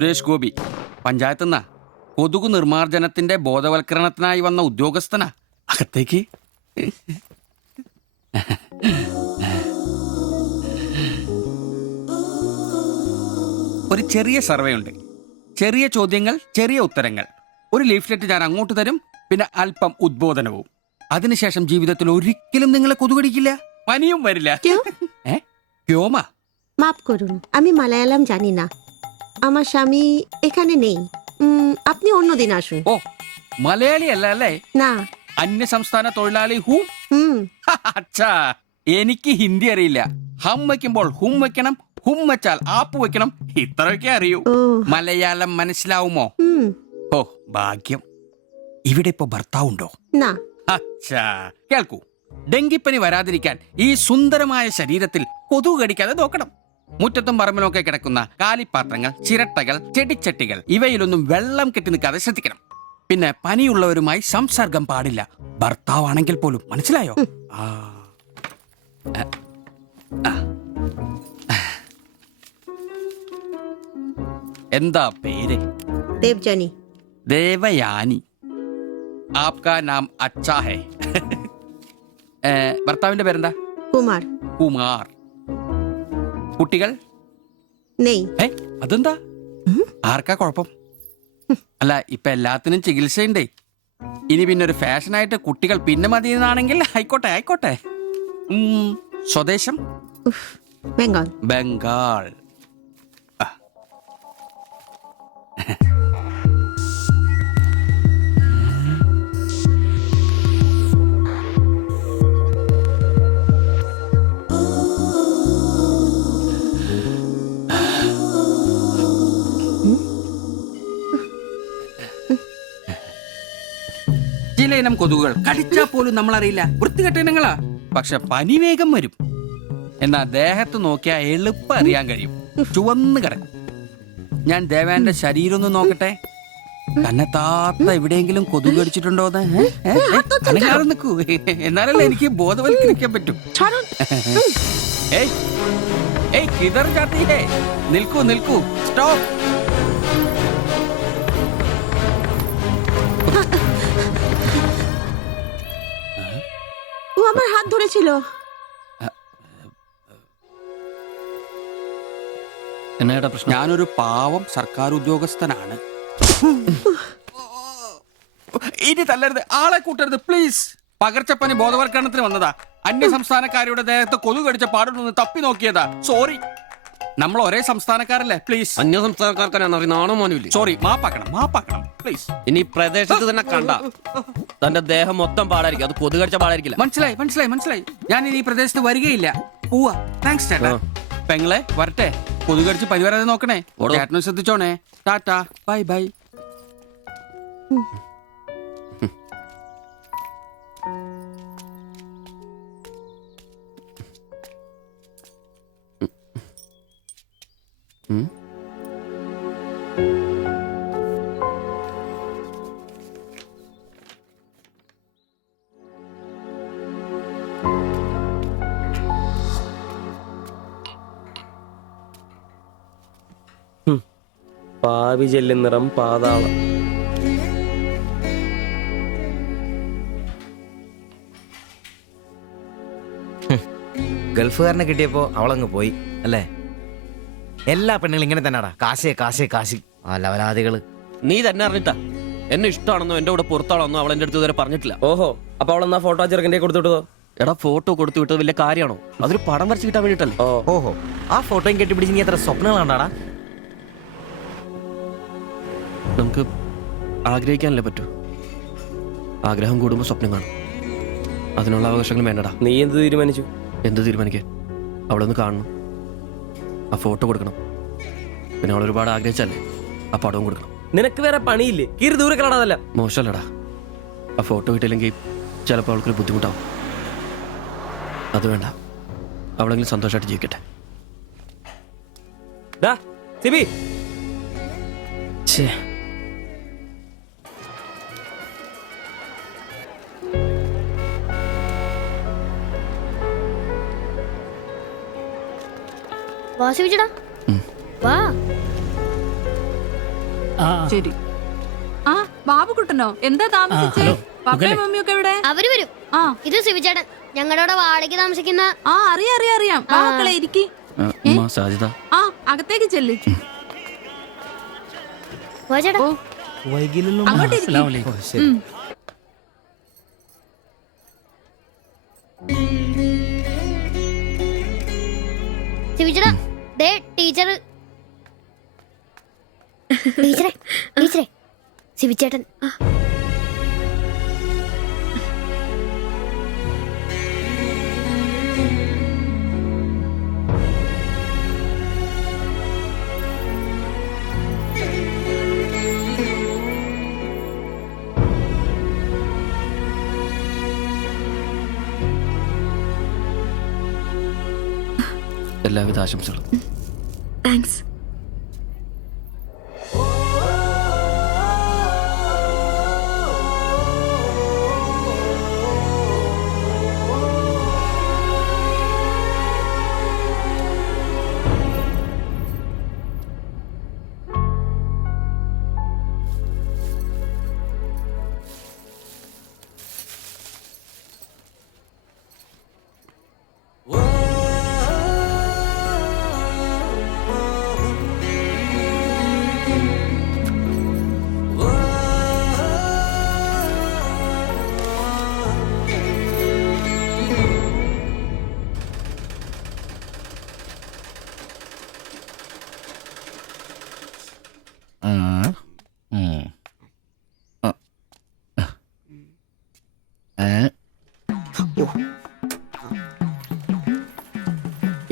സുരേഷ് ഗോപി പഞ്ചായത്ത് നിന്നാ. കൊതുകു നിർമ്മാർജ്ജനത്തിന്റെ ബോധവൽക്കരണത്തിനായി വന്ന ഉദ്യോഗസ്ഥനാ. അകത്തേക്ക്. ഒരു ചെറിയ സർവേ ഉണ്ട്. ചെറിയ ചോദ്യങ്ങൾ, ചെറിയ ഉത്തരങ്ങൾ. ഒരു ലീഫ്ലെറ്റ് ഞാൻ അങ്ങോട്ട് തരും, പിന്നെ അല്പം ഉദ്ബോധനവും. അതിനുശേഷം ജീവിതത്തിൽ ഒരിക്കലും നിങ്ങളെ കൊതുകടിക്കില്ല, പനിയും വരില്ല. ക്യോമാ? মাফ করুন, আমি মালায়ালাম জানি না। আমার স্বামী এখানে নেই। আপনি অন্যদিন আসুন। ഓ, മലയാളി അല്ല അല്ലേ? না। അന്യ സംസ്ഥാന തൊഴിലാളി ഹൂം? হুম। അച്ഛാ, എനിക്ക് ഹിന്ദി അറിയില്ല. ഹം വയ്ക്കുമ്പോൾ ഹും വെക്കണം, ഹും വെച്ചാൽ ആപ്പ് വെക്കണം, ഇത്രയൊക്കെ അറിയൂ. ഓ. മലയാളം മനസ്സിലാവുമോ? হুম। ഓ, ഭാഗ്യം. ഇവിടെ ഇപ്പൊ ഭർത്താവുണ്ടോ? না। അച്ഛാ, കേൾക്കൂ. ഡെങ്കിപ്പനി വരാതിരിക്കാൻ ഈ സുന്ദരമായ ശരീരത്തിൽ കൊതുക് കടിക്കാതെ നോക്കണം. മുറ്റത്തും പറമ്പിലൊക്കെ കിടക്കുന്ന കാലിപ്പാത്രങ്ങൾ, ചിരട്ടകൾ, ചെടിച്ചട്ടികൾ ഇവയിലൊന്നും വെള്ളം കെട്ടി നിൽക്കാതെ ശ്രദ്ധിക്കണം. പിന്നെ പനിയുള്ളവരുമായി സംസർഗം പാടില്ല, ഭർത്താവാണെങ്കിൽ പോലും. മനസ്സിലായോ? ആ. എന്താ പേര്? দেবজানি। ദേവയാനി. ആപ്കാ നാം അച്ഛാ ഹേ. ഭർത്താവിന്റെ പേരെന്താ? কুমার। കുമാർ. കുട്ടികൾ? নেই। അതെന്താ? ആർക്കാ കുഴപ്പം? അല്ല, ഇപ്പൊ എല്ലാത്തിനും ചികിത്സയുണ്ടേ. ഇനി പിന്നെ ഒരു ഫാഷനായിട്ട് കുട്ടികൾ പിന്നെ മതിയെന്നാണെങ്കിൽ ആയിക്കോട്ടെ ആയിക്കോട്ടെ. സ്വദേശം? বেঙ্গল। ബംഗാൾ. ചില ഇനം കൊതുകുകൾ കടിച്ചാൽ പോലും നമ്മളറിയില്ല, വൃത്തികെട്ട ഇനങ്ങളാ. പക്ഷെ പനി വേഗം വരും. എന്നാ ദേഹത്ത് നോക്കിയാൽ എളുപ്പം അറിയാൻ കഴിയും, ചുവന്ന് കിടക്കും. ഞാൻ ദേവാന്റെ ശരീരം ഒന്ന് നോക്കട്ടെ. കന്നത്താത്ത എവിടെയെങ്കിലും കൊതുക് കടിച്ചിട്ടുണ്ടോന്ന്? അനങ്ങാതെ നിൽക്കൂ, എന്നാലല്ലേ എനിക്ക് ബോധവൽക്കരിക്കാൻ പറ്റും. ഏയ് ഏയ്, കിതർ ജാത്തി ഹേ. നിൽക്കൂ നിൽക്കൂ, സ്റ്റോപ്പ്. ও আমার হাত ধরেছিল। എന്നാടാ പ്രശ്നം? ഞാനൊരു പാവം സർക്കാർ ഉദ്യോഗസ്ഥനാണ്. ഇനി തല്ലരുത്, ആളെ കൂട്ടരുത് പ്ലീസ്. പകർച്ചപ്പനി ബോധവൽക്കരണത്തിന് വന്നതാ. അന്യ സംസ്ഥാനക്കാരുടെ ദേഹത്ത് കൊതുക് കടിച്ച പാടുണ്ടെന്ന് തപ്പി നോക്കിയതാ. സോറി, നമ്മൾ ഒരേ സംസ്ഥാനക്കാരല്ലേ, പ്ലീസ്. അന്യ സംസ്ഥാനക്കാർക്കാണ് നാണോ മോനുമില്ല. സോറി, മാപ്പാക്കണം പ്ലീസ്. ഇനി പ്രദേശത്ത് തന്നെ കണ്ട തന്റെ ദേഹം മൊത്തം പാടായിരിക്കും, അത് കൊതുക് കടിച്ച പാടായിരിക്കില്ല. മനസ്സിലായി. ഞാൻ ഇനി ഈ പ്രദേശത്ത് വരികയില്ല. പോവാ. താങ്ക്സ് ചേട്ടാ. പെങ്ങളെ വരട്ടെ. കൊതുക് കടിച്ച് പനി വരാതെ നോക്കണേ. ചേട്ടനും ശ്രദ്ധിച്ചോണേ. Tata, bye bye. പാവി ജെല്ലിൻ നിറം പാതാളം. ഗൾഫുകാരനെ കിട്ടിയപ്പോ അവളങ്ങ് പോയി അല്ലേ? എല്ലാ പെണ്ണുങ്ങളും ഇങ്ങനെ തന്നെയാടാ, കാശ് ആ ലവലാദികള്. നീ തന്നെ അറിഞ്ഞിട്ടാ എന്നെ ഇഷ്ടമാണെന്നോ എന്റെ കൂടെ പുറത്താണെന്നോ അവൾ എന്റെ അടുത്ത് ഇതുവരെ പറഞ്ഞിട്ടില്ല. ഓഹോ, അപ്പൊ അവളെന്നാ ഫോട്ടോ ചെറുക്കൻ്റെ കൊടുത്തു? എടാ, ഫോട്ടോ കൊടുത്തു വിട്ടത് വലിയ കാര്യമാണോ? അതൊരു പടം വരച്ച് കിട്ടാൻ വേണ്ടിട്ടല്ലേ. ഓഹോ, ആ ഫോട്ടോയും കെട്ടിപ്പിടിച്ച് നീ എത്ര സ്വപ്നങ്ങളാണ്ടാടാ? നമുക്ക് ആഗ്രഹിക്കാനല്ലേ പറ്റൂ. ആഗ്രഹം കൂടുമ്പോൾ സ്വപ്നം കാണും. അതിനുള്ള അവകാശങ്ങൾ വേണ്ടടാ. നീ എന്ത് തീരുമാനിച്ചു? എന്ത് തീരുമാനിക്കാൻ? അവളൊന്ന് കാണണം, ആ ഫോട്ടോ കൊടുക്കണം, പിന്നെ അവൾ ഒരുപാട് ആഗ്രഹിച്ചല്ലേ ആ പടവും കൊടുക്കണം. നിനക്ക് വേറെ പണിയില്ലേ? കീറി ദൂരെ കളടാതല്ല. മോശമല്ലടാ, ആ ഫോട്ടോ കിട്ടിയില്ലെങ്കിൽ ചിലപ്പോൾ അവൾക്കൊരു ബുദ്ധിമുട്ടാവും. അത് വേണ്ട, അവളെങ്കിലും സന്തോഷമായിട്ട് ജീവിക്കട്ടെ. സിബി, വാ. ശരി. ആ ബാബുക്കുട്ടനോ, എന്താ താമസിച്ചേ? പപ്പയും മമ്മിയൊക്കെ എവിടെ? അവര് വരും. ആ ഇത് സിബിചേട്ടൻ, ഞങ്ങളുടെ വാടകയ്ക്ക് താമസിക്കുന്ന. ആ അറിയാം. മക്കളെ ഇരിക്കി. സാധ്യത ആ അകത്തേക്ക് ചെല്ല്. വാ ചേട്ടാ. ഓ അങ്ങോട്ട് ഇരിക്ക്. ഉം. സിബിചേട്ടാ, ദേ ടീച്ചർ. ടീച്ചറെ സിബിചേട്ടൻ. എല്ലാവിധ ആശംസകളും. താങ്ക്സ്.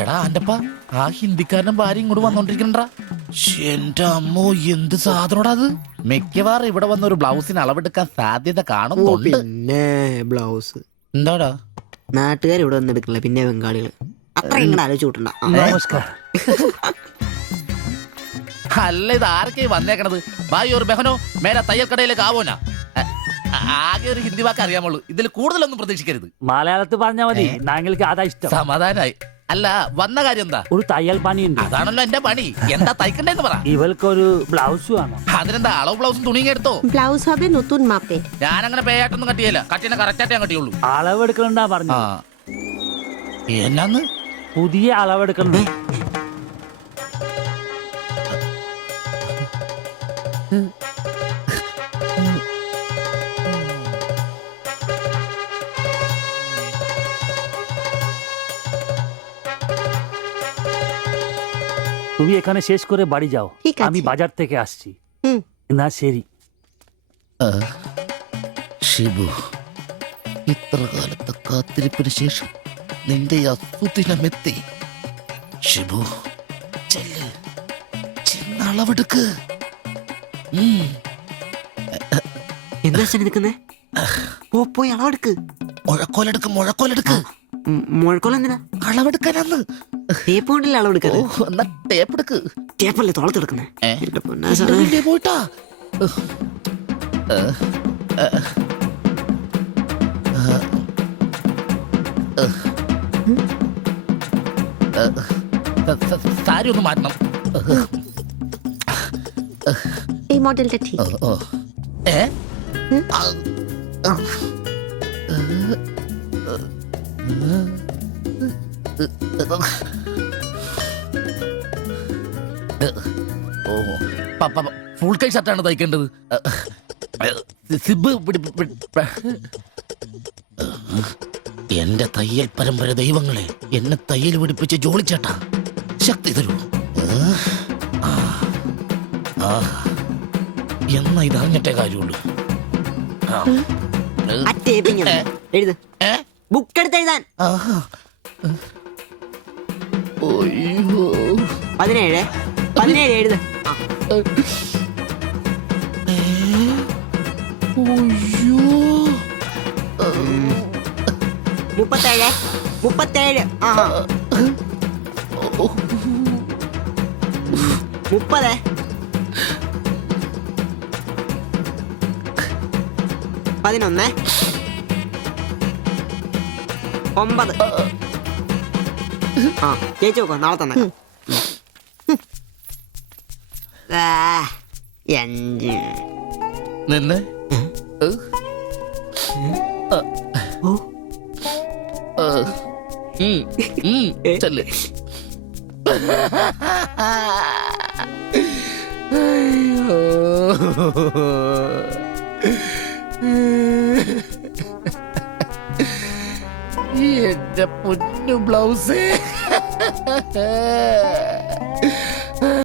എടാ അന്റപ്പ, ആ ഹിന്ദിക്കാരനും ഭാര്യ ഇങ്ങോട്ട് വന്നോണ്ടിരിക്കണ്ടാ. എന്റെ അമ്മോ, എന്ത് സാധനോടാ അത്. മിക്കവാറും ഇവിടെ വന്ന ഒരു ബ്ലൗസിന് അളവെടുക്കാൻ സാധ്യത കാണുന്നുണ്ട്. പിന്നെ ബ്ലൗസ് എന്താടാ നാട്ടുകാർ ഇവിടെ വന്ന് എടുക്കില്ല, പിന്നെ ബംഗാളികള്. അത്ര ഇങ്ങനെ ആലോചിച്ച് കൂട്ടണ്ട. നമസ്കാരം. അല്ല, ഇത് ആരൊക്കെ വന്നേക്കണത്? ഭായി ഒരു ബഹനോ മേലെ തയ്യൽ കടയിലേക്ക് ആവോനാ. ആകെ ഒരു ഹിന്ദി വാക്ക് അറിയാമുള്ളൂ. ഇതിൽ കൂടുതലൊന്നും പ്രതീക്ഷിക്കരുത്. മലയാളത്തിൽ പറഞ്ഞാൽ മതി, ഞങ്ങൾക്ക് അതാ ഇഷ്ടം. സമാധാനായി. അല്ല, വന്ന കാര്യം എന്താ? ഒരു തയ്യൽ പണിയുണ്ട്. അതാണല്ലോ എന്റെ പണി. എന്താ തയ്ക്കണ്ടേന്ന് പറ. ഇവൾക്കൊരു ബ്ലൗസ് വേണം. അതിനെന്താ അളവ് ബ്ലൗസും തുണിയും എടുത്തോ? ব্লাউজ হবে নতুন মাপে। ഞാനങ്ങനെ പേയായിട്ടൊന്നും കട്ടിയല്ല. കട്ടിനെ കറക്റ്റായിട്ട് ഞാൻ കട്ടിയുള്ളൂ. അളവെടുക്കണ്ടാ പറഞ്ഞു. എന്നാന്ന്? പുതിയ അളവെടുക്കണ്ടേ? তুমি এখানে শেষ করে বাড়ি যাও, ঠিক আছে। আমি বাজার থেকে আসছি। হুম। না ശരി. ഷിബു, ഇത്ര കാലത്തെ കാത്തിരിപ്പിന് ശേഷം നിന്റെ അസുദിനമെത്തി. ഷിബു, ചെല്ല്, ചെന്നളവെടുക്ക്. എന്താ നിൽക്കുന്നേ? പോയി അളവെടുക്ക്. മുഴക്കോലെടുക്ക്. മുഴക്കോല എന്തിനാ? അളവെടുക്കാനാന്ന്. ടേപ്പ് കൊണ്ടല്ലേ അളവെടുക്കാറ്? എന്നാ ടേപ്പ് എടുക്ക്. ടേപ്പല്ലേ തോളത്തെടുക്കുന്നേ? പോയിട്ടാ. സാരി ഒന്ന് മാറ്റണം. এই মডেলটা ঠিক। ഫുൾ കൈ ഷർട്ടാണ് തയ്ക്കേണ്ടത്. സിബ് എന്റെ തയ്യൽ പരമ്പര ദൈവങ്ങളെ, എന്നെ തയ്യൽ പിടിപ്പിച്ച് ജോളിച്ചേട്ടാ, ശക്തി തരൂ. എന്നാ ഇത് അറിഞ്ഞിട്ടേ കാര്യമുള്ളൂ. എഴുത്, ബുക്ക് എടുത്ത് എഴുതാൻ. 17 എഴുത്. 37. 30. 11. 9. ചേച്ചി നോക്കോ, നാളെ തന്നെ. 5 നിന്ന് ചെല്ല്. അയ്യോ. എന്റെ പൊന്നു ബ്ലൗസ്